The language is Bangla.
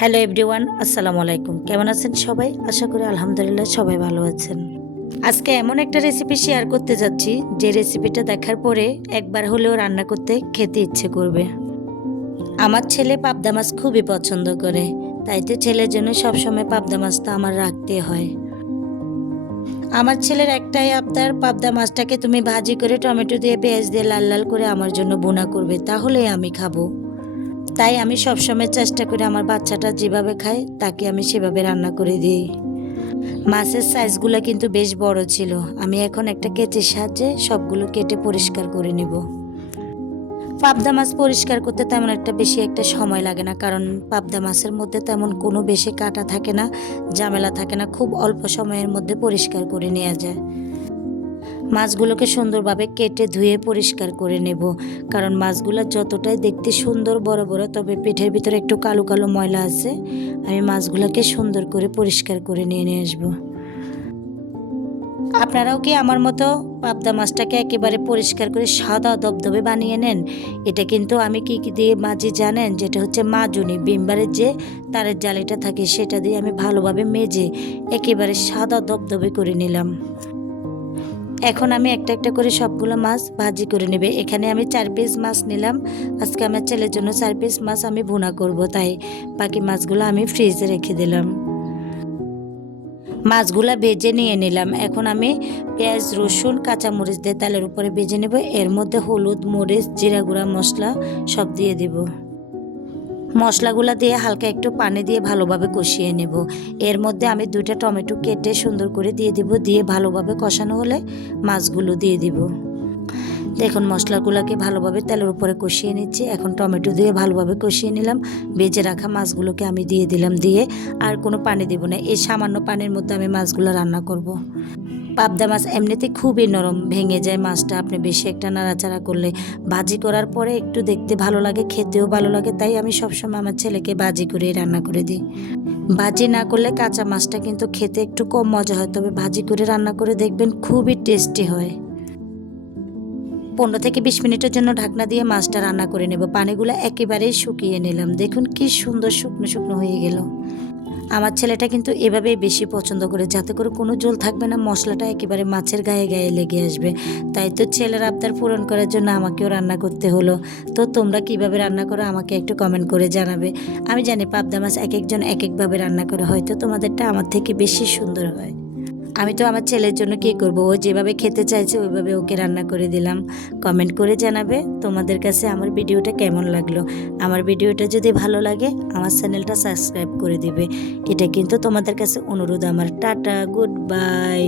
হ্যালো এভরিওয়ান, আসসালামু আলাইকুম। কেমন আছেন সবাই? আশা করি আলহামদুলিল্লাহ সবাই ভালো আছেন। আজকে এমন একটা রেসিপি শেয়ার করতে যাচ্ছি যে রেসিপিটা দেখার পরে একবার হলেও রান্না করতে খেতে ইচ্ছে করবে। আমার ছেলে পাবদা মাছ খুবই পছন্দ করে, তাই তো ছেলের জন্য সবসময় পাবদা মাছটা আমার রাখতে হয়। আমার ছেলের একটাই আবদার, পাবদা মাছটাকে তুমি ভাজি করে টমেটো দিয়ে পেঁয়াজ দিয়ে লাল লাল করে আমার জন্য বোনা করবে, তাহলেই আমি খাবো। তাই আমি সবসময় চেষ্টা করি আমার বাচ্চাটা যেভাবে খায় তাকে আমি সেভাবে রান্না করে দিই। মাছের সাইজগুলো কিন্তু বেশ বড় ছিল। আমি এখন একটা কেচির সাহায্যে সবগুলো কেটে পরিষ্কার করে নেব। পাবদা মাছ পরিষ্কার করতে তেমন বেশি একটা সময় লাগে না, কারণ পাবদা মাছের মধ্যে তেমন কোনো বেশি কাঁটা থাকে না, ঝামেলা থাকে না, খুব অল্প সময়ের মধ্যে পরিষ্কার করে নেওয়া যায়। মাছগুলোকে সুন্দরভাবে কেটে ধুয়ে পরিষ্কার করে নেব, কারণ মাছগুলো যতটাই দেখতে সুন্দর বড় বড়, তবে পেটের ভিতরে একটু কালো কালো ময়লা আছে। আমি মাছগুলোকে সুন্দর করে পরিষ্কার করে নিয়ে আসবো। আপনারাও কি আমার মতো পাবদা মাছটাকে একেবারে পরিষ্কার করে সাদা দবদবে বানিয়ে নেন? এটা কিন্তু আমি কি কি দিয়ে মাজি জানেন? যেটা হচ্ছে মাজুনি, ভিমবারের যে তারের জালিটা থাকে সেটা দিয়ে আমি ভালোভাবে মেজে একেবারে সাদা দবদবে করে নিলাম। এখন আমি একটা একটা করে সবগুলো মাছ ভাজি করে নেবে। এখানে আমি 4 পিস মাছ নিলাম। আজকে আমার ছেলের জন্য 4 পিস মাছ আমি ভুনা করব, তাই বাকি মাছগুলো আমি ফ্রিজে রেখে দিলাম। মাছগুলো ভেজে নিয়ে নিলাম। এখন আমি পেঁয়াজ রসুন কাঁচামরিচ দিয়ে তেলের উপরে ভেজে নেব। এর মধ্যে হলুদ মরিচ জিরা গুঁড়া মশলা সব দিয়ে দেব। মশলাগুলো দিয়ে হালকা একটু পানি দিয়ে ভালোভাবে কষিয়ে নেব। এর মধ্যে আমি 2টা টমেটো কেটে সুন্দর করে দিয়ে দেব। দিয়ে ভালোভাবে কষানো হলে মাছগুলো দিয়ে দিব। দেখুন মশলাগুলোকে ভালোভাবে তেলের উপরে কষিয়ে নিচ্ছি। এখন টমেটো দিয়ে ভালোভাবে কষিয়ে নিলাম। ভেজে রাখা মাছগুলোকে আমি দিয়ে দিলাম। দিয়ে আর কোনো পানি দেব না, এই সামান্য পানির মধ্যে আমি মাছগুলো রান্না করব। পাবদা মাছ এমনিতে খুবই নরম, ভেঙে যায় মাছটা আপনি বেশি একটা নাড়াচাড়া করলে। ভাজি করার পরে একটু দেখতে ভালো লাগে, খেতেও ভালো লাগে, তাই আমি সবসময় আমার ছেলেকে ভাজি করে রান্না করে দিই। ভাজি না করলে কাঁচা মাছটা কিন্তু খেতে একটু কম মজা হয়, তবে ভাজি করে রান্না করে দেখবেন খুবই টেস্টি হয়। 15 থেকে 20 মিনিটের জন্য ঢাকনা দিয়ে মাছটা রান্না করে নেব। পানিগুলো একেবারেই শুকিয়ে নিলাম। দেখুন কি সুন্দর শুকনো শুকনো হয়ে গেল। আমার ছেলেটা কিন্তু এভাবেই বেশি পছন্দ করে, যাতে করে কোনো ঝোল থাকবে না, মশলাটা একেবারে মাছের গায়ে গায়ে লেগে আসবে। তাই তো ছেলের আবদার পূরণ করার জন্য আমাকেও রান্না করতে হলো। তো তোমরা কিভাবে রান্না করো আমাকে একটু কমেন্ট করে জানাবে। আমি জানি পাবদা মাছ এক একজন এক একভাবে রান্না করে, হয়তো তোমাদেরটা আমার থেকে বেশি সুন্দর হয়। আমি তো আমার ছেলের জন্য কী করব, ও যেভাবে খেতে চাইছে ওইভাবে ওকে রান্না করে দিলাম। কমেন্ট করে জানাবে তোমাদের কাছে আমার ভিডিওটা কেমন লাগলো। আমার ভিডিওটা যদি ভালো লাগে আমার চ্যানেলটা সাবস্ক্রাইব করে দিবে। এটা কিন্তু তোমাদের কাছে অনুরোধ আমার। Tata, good bye.